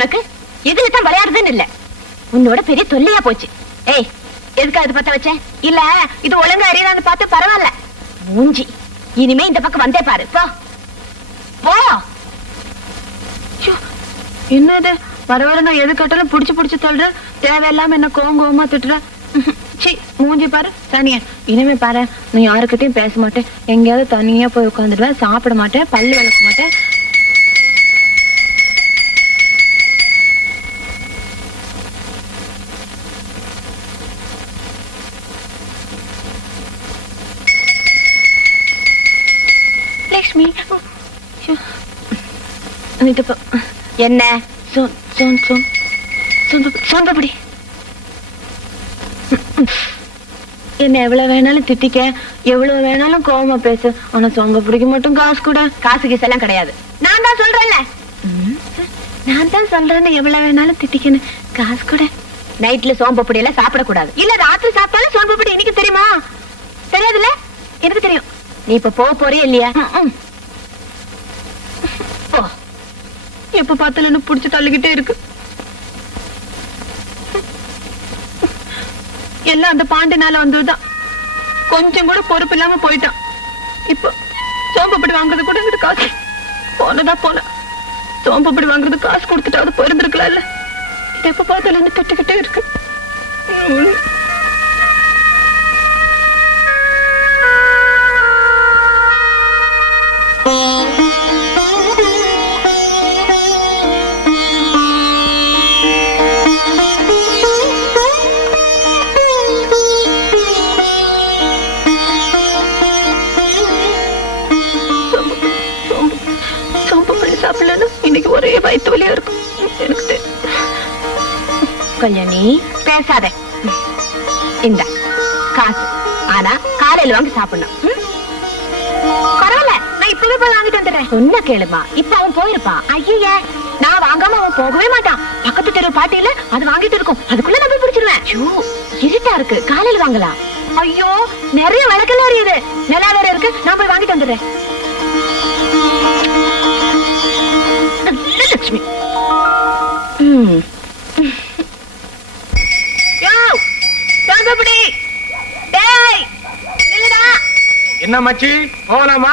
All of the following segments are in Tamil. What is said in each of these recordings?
உனக்கு? இதுல தான் விளையாடுதுன்னு இல்ல, உன்னோட பெரிய தொல்லையா போச்சு. ஏய், எதுக்கு அது பத்த வச்சேன்? இல்ல இது ஒழுங்கா அறியறான்னு பார்த்து பரவாயில்ல. மூஞ்சி, இனிமே இந்த பக்கம் வந்தே பாரு. போ போ. என்னது வர வர நான் எது கட்டாலும் புடிச்சு புடிச்சு தள்ளுறேன். தேவையில்லாம என்ன கோவமா திட்டுறேன். சி, மூஞ்சி பாரு தனியா. இனிமே பாரு, நான் யாருக்கிட்டையும் பேச மாட்டேன். எங்கேயாவது தனியா போய் உட்காந்துடுவேன். சாப்பிட மாட்டேன், பல்லு விளக்க மாட்டேன். லக்ஷ்மி, என்ன சோன்பப்படி என்ன எவ்வளவு வேணாலும் திட்டிக்க, எவ்வளவு வேணாலும் கோவமா பேசு. ஆனா சோன்பப்படிக்கு மட்டும் காசு கூட. காசு கீசு எல்லாம் கிடையாது. நான் தான் சொல்றேன்ல, நான் தான் சொல்றேன்னு எவ்வளவு வேணாலும் திட்டிக்கணும். காசு கூட. நைட்ல சோன்பப்படி எல்லாம் சாப்பிடக்கூடாது. இல்ல ராத்திரி சாப்பிட்டாலும் சோன்பப்படி எனக்கு தெரியுமா? தெரியாதுல்ல? எனக்கு தெரியும். நீ இப்ப போறியா இல்லையா? எப்ப பார்த்தாலும் என்ன புடிச்சு தள்ளிக்கிட்டே இருக்கு. எல்லாம் அந்த பாண்டினால வந்ததுதான். கொஞ்சம் கூட பொறுப்பு இல்லாம போயிட்டான். இப்ப சோம்பப்படி வாங்குறது கூட எங்கிட்ட காசு போனதா போன. சோம்பப்படி வாங்குறது காசு கொடுத்துட்டாவது போயிருந்திருக்கலாம் இல்ல. இது எப்ப பார்த்தாலும் என்ன திட்டுக்கிட்டே இருக்கு. இன்னைக்கு ஒரே வயிற்று வலியா இருக்கும் எனக்கு. கல்யாணி பேசாத. இந்த காசு ஆனா காலையில வாங்கி சாப்பிடணும். பரவாயில்ல, நான் இப்பவே போய் வாங்கிட்டு வந்துடுறேன். சொன்ன கேளுமா, இப்ப அவன் போயிருப்பான். ஐயா, நான் வாங்காம அவன் போகவே மாட்டான். பக்கத்து தெரு பாட்டியில அது வாங்கிட்டு இருக்கும். அதுக்குள்ள நான் போய் பிடிச்சிருவேன். இருட்டா இருக்கு, காலையில வாங்கலாம். ஐயோ, நிறைய விளக்கெல்லாம் எரியுது. நிலா வேற இருக்கு. நான் போய் வாங்கிட்டு வந்துடுறேன். லட்சுமி, என்ன மச்சி, போகலாமா?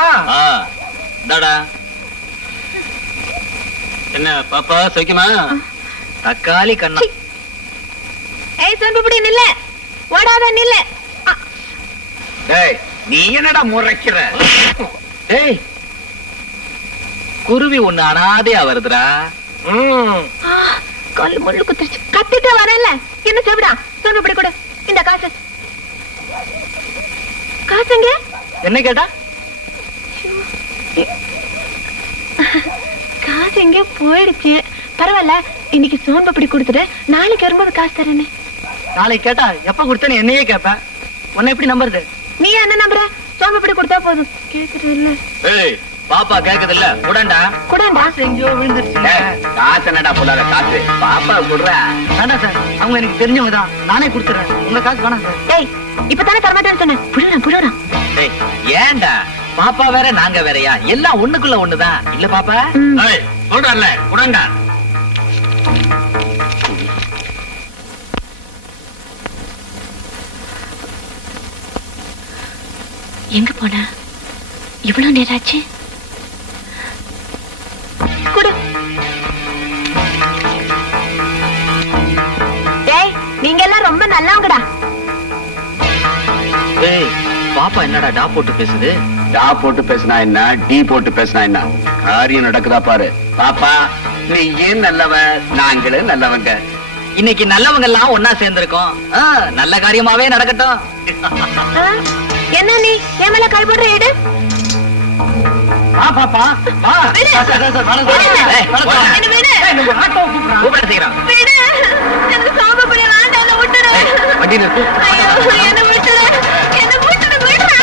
என்ன பாப்பா சௌக்கியமா? தக்காளி கண்ணா. ஏய் சோன்பப்படி நில்ல, ஓடாத நில்ல. டேய், நீ என்னடா முறைக்கிற? டேய், குருவி ஒண்ணு அனாதையா வருதுடா. கல்லு முள்ளு குத்துருச்சு. கத்திட்டு வரல. என்ன செவிடா? சோன்பப்படி கூட. இந்த காசு. காசுங்க என்ன கேட்டா? காசு எங்க போயிடுச்சு. பரவாயில்ல, இன்னைக்கு சோன்பப்படி கொடுத்துட்டு நாளைக்கு வரும்போது காசு தரேன்னு. நாளைக்கு கேட்டா எப்ப கொடுத்தேன்னு என்னையே கேப்ப. உன்னை எப்படி நம்புறது? நீ என்ன நம்புற? சோன்பப்படி கொடுத்தா போதும். கேக்குறது இல்ல. ஏய், பாப்பா கேக்குது இல்ல? குடண்டா குடண்டா. எங்கயோ விழுந்துருச்சு. காசு என்னடா புள்ளாத காசு. பாப்பா குடுற. வேண்டாம் சார், அவங்க எனக்கு தெரிஞ்சவங்க தான். நானே கொடுத்துறேன். உங்க காசு வேணாம் சார். ஏய், இப்பதானே தரமாட்டேன்னு சொன்னேன். புடுறா. ஏய், ஏண்டா பாப்பா வேற நாங்க வேறயா? எல்லாம் ஒண்ணுக்குள்ள ஒண்ணுதான் இல்ல பாப்பா? ஏய், சொல்றல குடண்டா. எங்க போன? இவ்வளவு நேராச்சு. குடு. டேய், நீங்க எல்லாம் ரொம்ப நல்லவங்கடா. ஏய், பாப்பா என்னடா டா போட்டு பேசுது? டா போட்டு பேசினா என்ன, டி போட்டு பேசினா என்ன, காரியம் நடக்குதா பாரு. பாப்பா, நீ ஏன் நல்லவன், நாங்களும் நல்லவங்க. இன்னைக்கு நல்லவங்க எல்லாம் ஒன்னா சேர்ந்திருக்கோம். நல்ல காரியமாவே நடக்கட்டும். என்ன நீ என் மேல கை போடுற? எடு. பாப்பா, எனக்கு சோம்பப்படி வேண்டாம், விட்டுரு. வண்டி நிறுத்து. ஐயோ, என்ன விட்டுரு. என்ன விட்டுரு, விடுறா.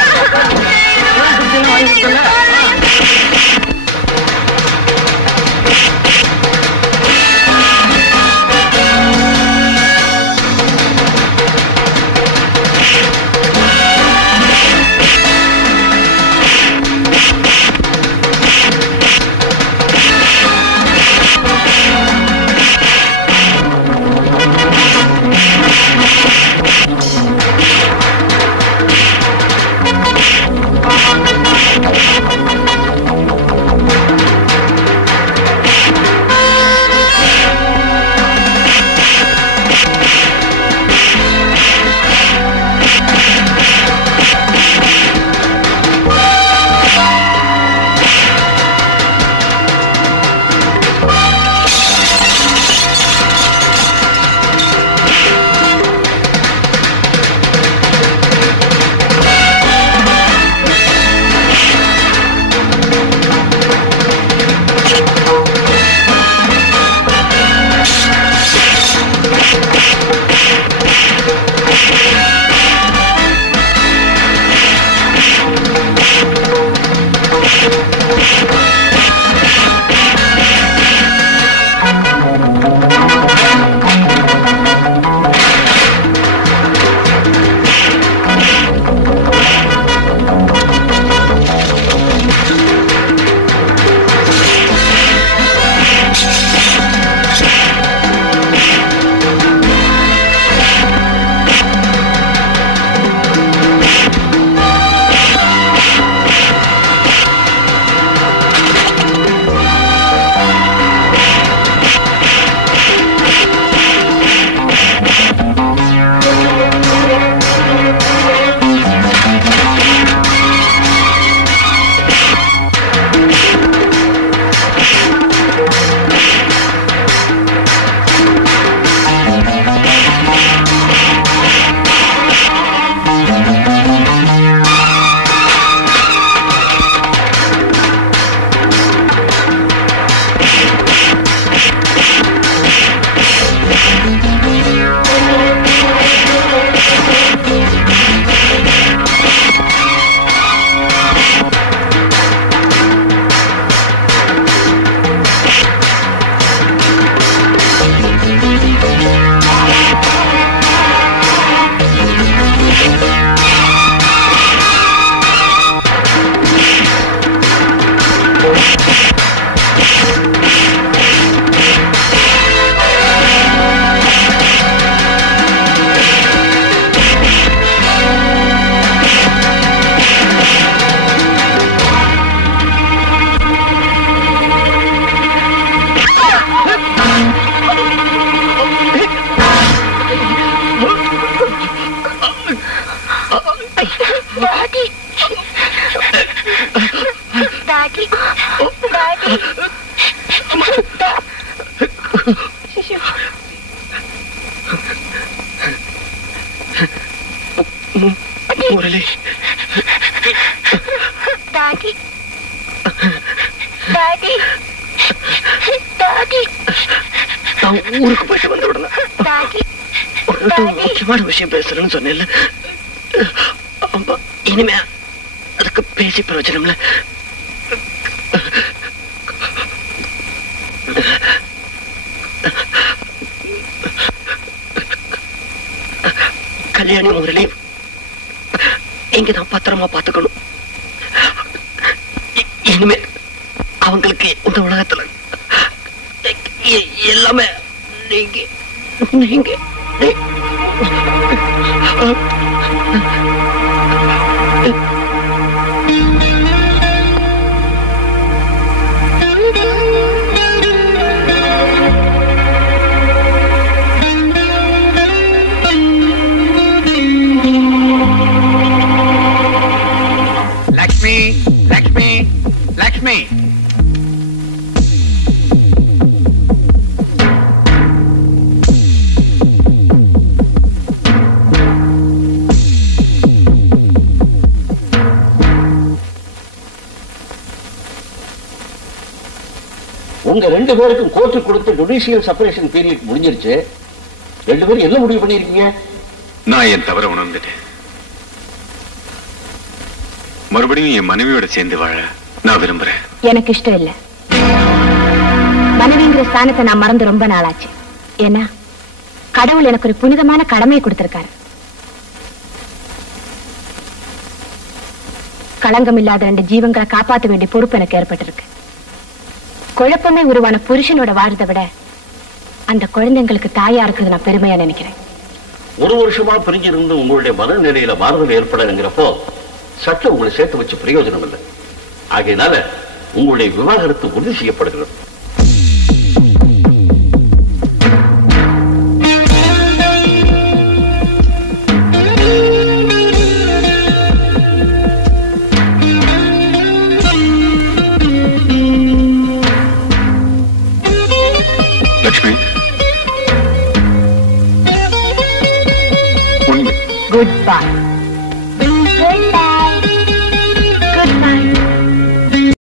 முரளி டாடி டாடி டாடி நான் ஊருக்கு போயிட்டு வந்து விடல டாடி முக்கியமான விஷயம் பேசுறேன்னு சொன்னேன்ல. இனிமே அதுக்கு பேசி பிரயோஜனம்ல. கல்யாணி முரளி இங்கதான் பத்திரமா பாத்துக்கணும். இனிமே அவங்களுக்கு இந்த உலகத்துல எல்லாமே நீங்க நீங்க லக்ஷ்மி லக்ஷ்மி லக்ஷ்மி உங்க 2 பேருக்கும் கோர்ட்டு கொடுத்த ஜுடிஷியல் செப்பரேஷன் பீரியட் முடிஞ்சிருச்சு. 2 பேரும் என்ன முடிவு பண்ணிருக்கீங்க? நான் என் தவற உணர்ந்துட்டேன். மறுபடியும் என் மனைவியோட சேர்ந்து வாழ நான் விரும்புறேன். எனக்கு இஷ்டம் இல்ல. மனைவிங்கிற ஸ்தானத்தை நான் மறந்து ரொம்ப நாளாச்சு. ஏன்னா கடவுள் எனக்கு ஒரு புனிதமான கடமையை கொடுத்திருக்காரு. களங்கம் இல்லாத 2 ஜீவங்களை காப்பாற்ற வேண்டிய பொறுப்பு எனக்கு ஏற்பட்டிருக்கு. குழப்பமே உருவான புருஷனோட வாழ்றதை விட அந்த குழந்தைங்களுக்கு தாயா இருக்கிறது நான் பெருமையா நினைக்கிறேன். 1 வருஷமா பிரிஞ்சிருந்து உங்களுடைய மனநிலையில மாறுதல் ஏற்படங்கிறப்போ சட்டம் உங்களை சேர்த்து வச்சு பிரயோஜனம் இல்லை. ஆகையினால உங்களுடைய விவாகரத்து உறுதி செய்யப்படுகிறது. Lakshmi good bye.